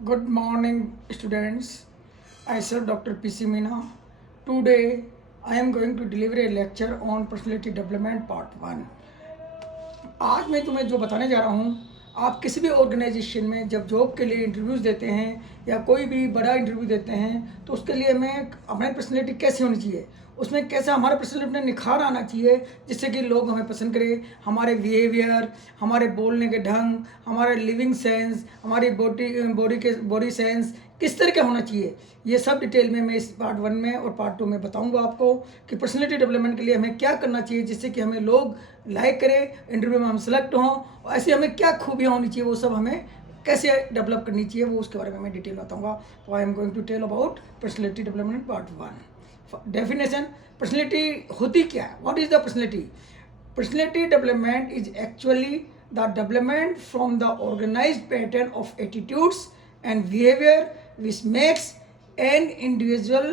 Good morning, students. I serve Dr. PC Meena. Today, I am going to deliver a lecture on personality development part 1. आज मैं तुम्हें जो बताने जा रहा हूँ, आप किसी भी ऑर्गेनाइजेशन में जब जॉब के लिए इंटरव्यूज़ देते हैं या कोई भी बड़ा इंटरव्यू देते हैं तो उसके लिए हमें हमारी पर्सनैलिटी कैसी होनी चाहिए, उसमें कैसा हमारा पर्सनैलिटी में निखार आना चाहिए जिससे कि लोग हमें पसंद करें। हमारे बिहेवियर, हमारे बोलने के ढंग, हमारे लिविंग सेंस, हमारी बॉडी सेंस किस तरह का होना चाहिए, ये सब डिटेल में मैं इस पार्ट 1 में और पार्ट 2 में बताऊंगा आपको कि पर्सनैलिटी डेवलपमेंट के लिए हमें क्या करना चाहिए जिससे कि हमें लोग लाइक करें, इंटरव्यू में हम सेलेक्ट हों, और ऐसी हमें क्या खूबियाँ होनी चाहिए, वो सब हमें कैसे डेवलप करनी चाहिए, वो उसके बारे में मैं डिटेल बताऊंगा। तो I am going to tell about personality development part 1। Definition, personality होती क्या है, what is the personality? Personality development is actually the development from the organized pattern of attitudes and behavior which makes an individual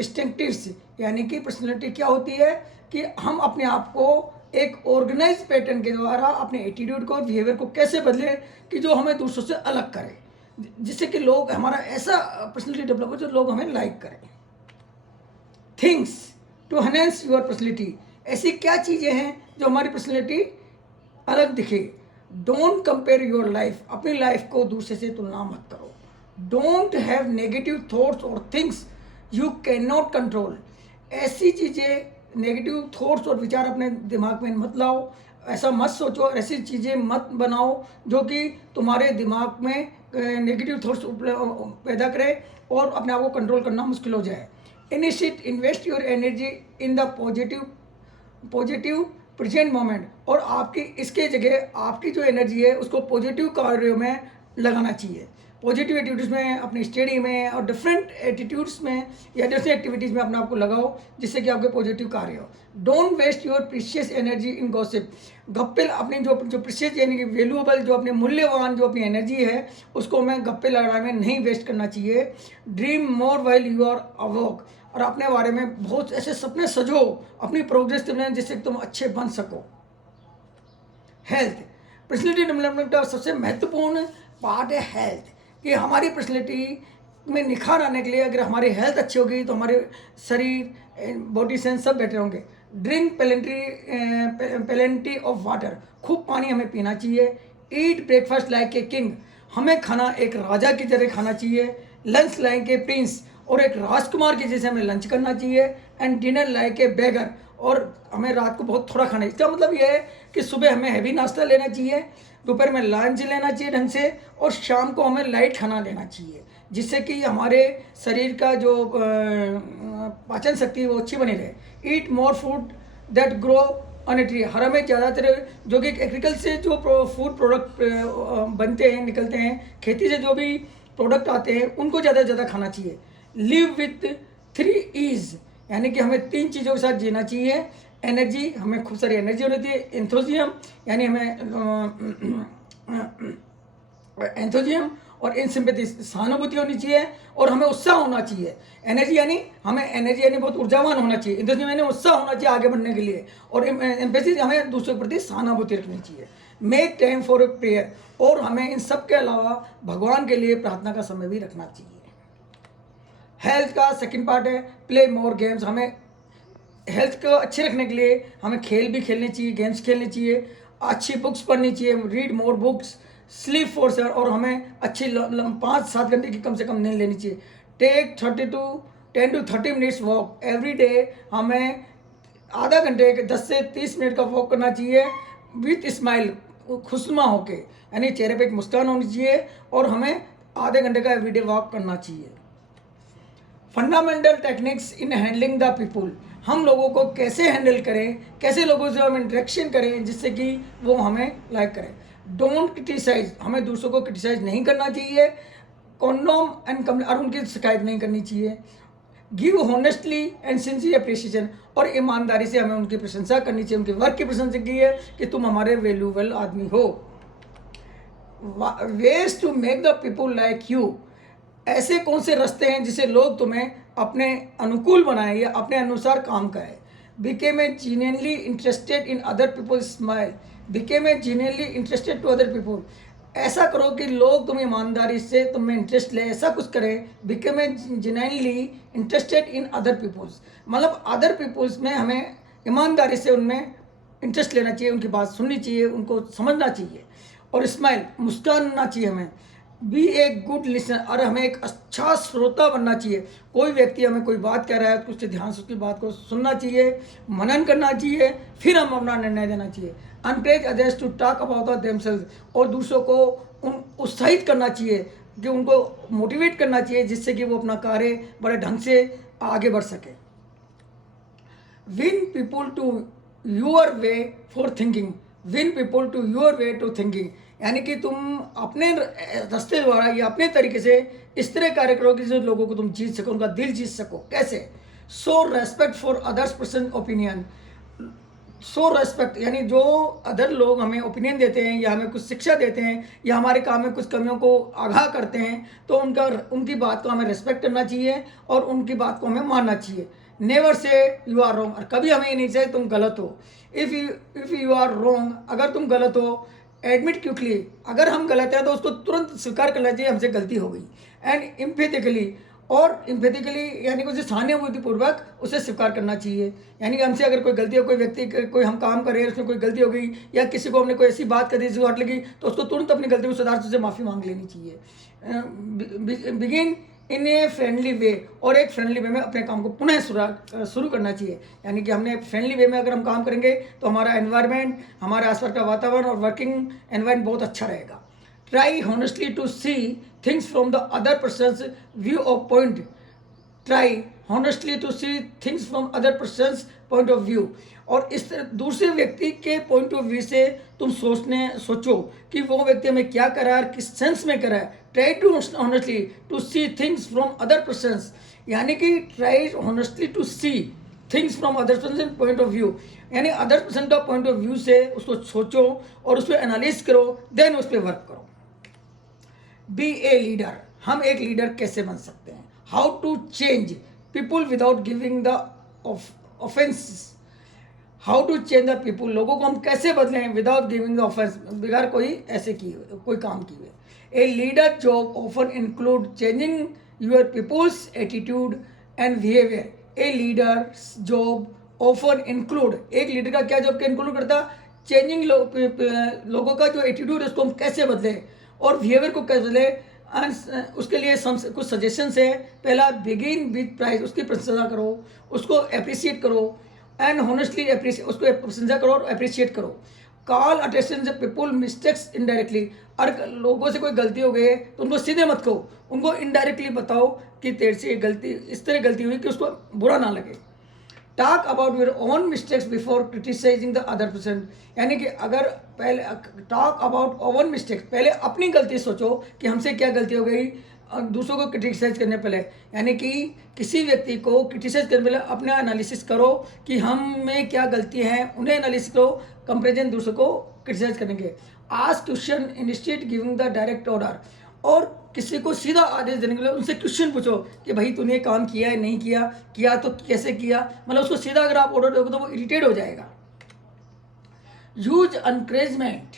distinctives। यानी कि personality क्या होती है कि हम अपने आप को एक ऑर्गेनाइज पैटर्न के द्वारा अपने एटीट्यूड को और बिहेवियर को कैसे बदलें कि जो हमें दूसरों से अलग करे, जिससे कि लोग हमारा ऐसा पर्सनैलिटी डेवलप हो जो लोग हमें लाइक करें। Things to enhance your personality, ऐसी क्या चीज़ें हैं जो हमारी पर्सनैलिटी अलग दिखे। डोंट कंपेयर योर लाइफ, अपनी लाइफ को दूसरे से तुलना मत करो। डोंट हैव नेगेटिव थॉट्स और things you can not control, ऐसी चीज़ें, नेगेटिव थॉट्स और विचार अपने दिमाग में मत लाओ, ऐसा मत सोचो, ऐसी चीज़ें मत बनाओ जो कि तुम्हारे दिमाग में नेगेटिव थॉट्स पैदा करे और अपने आप को कंट्रोल करना मुश्किल हो जाए। Initiate invest your energy in the positive present moment, और आपकी इसके जगह आपकी जो एनर्जी है उसको पॉजिटिव कार्यों में लगाना चाहिए। पॉजिटिव एटीट्यूड्स में, अपनी स्टडी में और डिफरेंट एटीट्यूड्स में या डिफरेंट एक्टिविटीज़ में अपने आप को लगाओ जिससे कि आपके पॉजिटिव कार्य हो। Don't waste your precious energy in gossip, गप्पे, अपनी जो प्रीशियस यानी कि वैल्यूएबल, जो अपनी मूल्यवान जो अपनी एनर्जी है उसको हमें गप्पे लड़ाने में नहीं वेस्ट करना चाहिए। Dream more while you are awake, और अपने बारे में बहुत ऐसे सपने सजो, अपनी प्रोग्रेस में जिससे तुम अच्छे बन सको। हेल्थ, पर्सनैलिटी डेवलपमेंट का सबसे महत्वपूर्ण पार्ट है हेल्थ, कि हमारी पर्सनैलिटी में निखार आने के लिए अगर हमारी हेल्थ अच्छी होगी तो हमारे शरीर, बॉडी सेंस सब बेटर होंगे। ड्रिंक पेलेंटी ऑफ वाटर, खूब पानी हमें पीना चाहिए। Eat breakfast like a king, हमें खाना एक राजा की तरह खाना चाहिए। लंच लाइक ए प्रिंस, और एक राजकुमार के जैसे हमें लंच करना चाहिए। एंड डिनर लाइक ए बेगर, और हमें रात को बहुत थोड़ा खाना है। इसका मतलब यह है कि सुबह हमें हैवी नाश्ता लेना चाहिए, दोपहर में लंच लेना चाहिए ढंग से, और शाम को हमें लाइट खाना लेना चाहिए जिससे कि हमारे शरीर का जो पाचन शक्ति है वो अच्छी बनी रहे। Eat more food that grow on a tree, हर हमें ज़्यादातर जो कि एग्रीकल्चर से जो फूड प्रोडक्ट बनते हैं, निकलते हैं, खेती से जो भी प्रोडक्ट आते हैं उनको ज़्यादा से ज़्यादा खाना चाहिए। लिव विथ 3 ईज, यानी कि हमें 3 चीज़ों के साथ जीना चाहिए। एनर्जी, हमें खूब सारी एनर्जी होती है। एंथोजियम, यानी हमें एंथोजियम और इनसिम्पैथी, सहानुभूति होनी चाहिए, और हमें उत्साह होना चाहिए। एनर्जी यानी बहुत ऊर्जावान होना चाहिए। एंथोजियम यानी उत्साह होना चाहिए आगे बढ़ने के लिए, और एम्पैथी हमें दूसरों के प्रति सहानुभूति रखनी चाहिए। Make time for a prayer, और हमें इन सब के अलावा भगवान के लिए प्रार्थना का समय भी रखना चाहिए। हेल्थ का सेकंड पार्ट है प्ले मोर गेम्स, हमें हेल्थ को अच्छे रखने के लिए हमें खेल भी खेलने चाहिए, गेम्स खेलने चाहिए, अच्छी बुक्स पढ़नी चाहिए, read more books, sleep for 7, और हमें अच्छी 5-7 घंटे की कम से कम नींद लेनी चाहिए। Take 10 to 30 minutes walk every day, हमें आधा घंटे 10 से 30 मिनट का वॉक करना चाहिए विथ स्माइल, खुशनुमा होके, यानी चेहरे पे एक मुस्कान होनी चाहिए, और हमें आधे घंटे का एवरीडे वॉक करना चाहिए। Fundamental techniques in handling the people, हम लोगों को कैसे हैंडल करें, कैसे लोगों से हम इंटरेक्शन करें जिससे कि वो हमें लाइक करें। डोंट क्रिटिसाइज, हमें दूसरों को क्रिटिसाइज नहीं करना चाहिए। कॉन्डोम एंड और उनकी शिकायत नहीं करनी चाहिए। Give honestly and sincere appreciation, और ईमानदारी से हमें उनकी प्रशंसा करनी चाहिए, उनके वर्क की प्रशंसा की है कि तुम हमारे वैल्यूएबल आदमी हो। Ways to make the people like you, ऐसे कौन से रास्ते हैं जिसे लोग तुम्हें अपने अनुकूल बनाएं या अपने अनुसार काम करें। Became a genuinely interested in other people smile, became a genuinely interested to other people, ऐसा करो कि लोग तुम्हें ईमानदारी से तुम में इंटरेस्ट ले, ऐसा कुछ करें, become a genuinely interested in other peoples, मतलब अदर पीपल्स में हमें ईमानदारी से उनमें इंटरेस्ट लेना चाहिए, उनकी बात सुननी चाहिए, उनको समझना चाहिए, और स्माइल मुस्कुराना चाहिए हमें। बी ए गुड लिसनर, और हमें एक अच्छा श्रोता बनना चाहिए। कोई व्यक्ति हमें कोई बात कह रहा है तो उसके ध्यान से उसकी बात को सुनना चाहिए, मनन करना चाहिए, फिर हम अपना निर्णय देना चाहिए। Encourage others to talk about themselves, और दूसरों को उत्साहित करना चाहिए, कि उनको मोटिवेट करना चाहिए, जिससे कि वो अपना कार्य बड़े ढंग से आगे बढ़ सके। Win people to your way for thinking, win people to your way to thinking, यानी कि तुम अपने रास्ते द्वारा या अपने तरीके से इस तरह कार्य करो कि जो लोगों को तुम जीत सको, उनका दिल जीत सको। कैसे? So respect for others person opinion, so respect यानी जो अदर लोग हमें ओपिनियन देते हैं या हमें कुछ शिक्षा देते हैं या हमारे काम में कुछ कमियों को आगाह करते हैं, तो उनकी बात को हमें रेस्पेक्ट करना चाहिए और उनकी बात को हमें मानना चाहिए। Never say you are wrong, और कभी हमें ये नहीं चाहिए तुम गलत हो। इफ़ यू आर रॉन्ग, अगर तुम गलत हो, एडमिट क्विकली, अगर हम गलत हैं तो उसको तुरंत स्वीकार करना चाहिए हमसे गलती हो गई। एंड इम्पैथिकली, और इम्पैथिकली यानी कि उसे सहानुभूतिपूर्वक उसे स्वीकार करना चाहिए। यानी कि हमसे अगर कोई गलती हो, कोई व्यक्ति कोई हम काम कर रहे हैं उसमें कोई गलती हो गई, या किसी को हमने कोई ऐसी बात कर दी जिसको हट लगी, तो उसको तुरंत अपनी गलती को सुधार से माफ़ी मांग लेनी चाहिए। Begin in a friendly way, और एक फ्रेंडली वे में अपने काम को पुनः शुरू करना चाहिए। यानी कि हमने फ्रेंडली वे में अगर हम काम करेंगे तो हमारा एनवायरनमेंट, हमारे आसपास का वातावरण और वर्किंग एनवायरनमेंट बहुत अच्छा रहेगा। Try honestly to see things from the other person's view of point, try honestly to see things from other person's point of view, और इस तरह दूसरे व्यक्ति के पॉइंट ऑफ व्यू से तुम सोचो कि वो व्यक्ति हमें क्या कर रहा है, किस सेंस में कर रहा है। Try to honestly to see things from other person's, यानी कि try honestly to see things from other person point of view, यानी अदर पर्सन का पॉइंट ऑफ व्यू से उसको सोचो और उस पर एनालिस करो, देन उस पर वर्क करो। बी ए लीडर, हम एक लीडर कैसे बन सकते हैं? How to change people without giving the offence, how to change the people, लोगों को हम कैसे बदलें विदाउट गिविंग द ऑफेंस, बगैर कोई ऐसे किए कोई काम किए। A leader job often include changing your people's attitude and behaviour, a leader job often include, एक लीडर का क्या जॉब क्या इंक्लूड करता? चेंजिंग लोगों का जो एटीट्यूड है उसको हम कैसे बदलें और बिहेवियर को कैसे बदलें। उसके लिए कुछ सजेशंस है। पहला, बिगिन विद प्राइज, उसकी प्रशंसा करो, उसको अप्रिशिएट करो, एंड हॉनेस्टली अप्रिशिएट, उसको प्रशंसा करो और अप्रिशिएट करो। Call attention people mistakes indirectly, और लोगों से कोई गलती हो गई है तो उनको सीधे मत कहो, उनको इनडायरेक्टली बताओ कि तेरे से ये गलती, इस तरह गलती हुई कि उसको बुरा ना लगे। Talk about your own mistakes before criticising the other person, यानी कि अगर पहले टॉक अबाउट ओवन मिस्टेक्स, पहले अपनी गलती सोचो कि हमसे क्या गलती हो गई, दूसरों को क्रिटिसाइज करने पहले, यानी कि किसी व्यक्ति को क्रिटिसाइज करने पहले अपना एनालिसिस करो कि हम में क्या गलती है, उन्हें एनालिसिस करो, कंपेरिजन दूसरों को क्रिटिसाइज करेंगे। Ask question instead giving the direct order, और किसी को सीधा आदेश देने के लिए उनसे क्वेश्चन पूछो कि भाई तूने काम किया है, नहीं किया, किया तो कैसे किया, मतलब उसको सीधा अगर आप ऑर्डर दोगे तो वो इरिटेट हो जाएगा। यूज एनकरेजमेंट,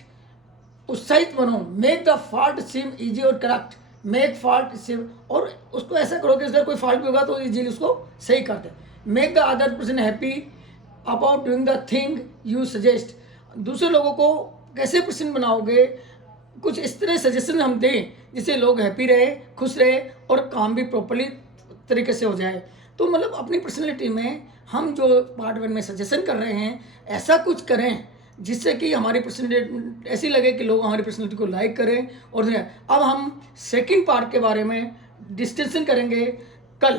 उत्साहित बनो, make the fault seem easy और करेक्ट, मेक फॉल्ट सीम, और उसको ऐसा करो कि अगर कोई फॉल्ट भी होगा तो इजीली उसको सही कर दे। Make the other person happy about doing the thing you suggest, दूसरे लोगों को कैसे प्रसन्न बनाओगे, कुछ इस तरह सजेशन हम दें जिससे लोग हैप्पी रहे, खुश रहे और काम भी प्रॉपरली तरीके से हो जाए। तो मतलब अपनी पर्सनैलिटी में हम जो पार्ट 1 में सजेशन कर रहे हैं, ऐसा कुछ करें जिससे कि हमारी पर्सनैलिटी ऐसी लगे कि लोग हमारी पर्सनैलिटी को लाइक करें। और अब हम सेकंड पार्ट के बारे में डिस्कशन करेंगे कल,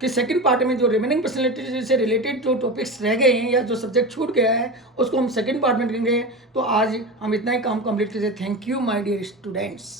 कि सेकंड पार्ट में जो रिमेनिंग पर्सनैलिटी से रिलेटेड जो टॉपिक्स रह गए हैं या जो सब्जेक्ट छूट गया है उसको हम सेकंड पार्ट में करेंगे। तो आज हम इतना ही काम कंप्लीट कीजिए। Thank you my dear students.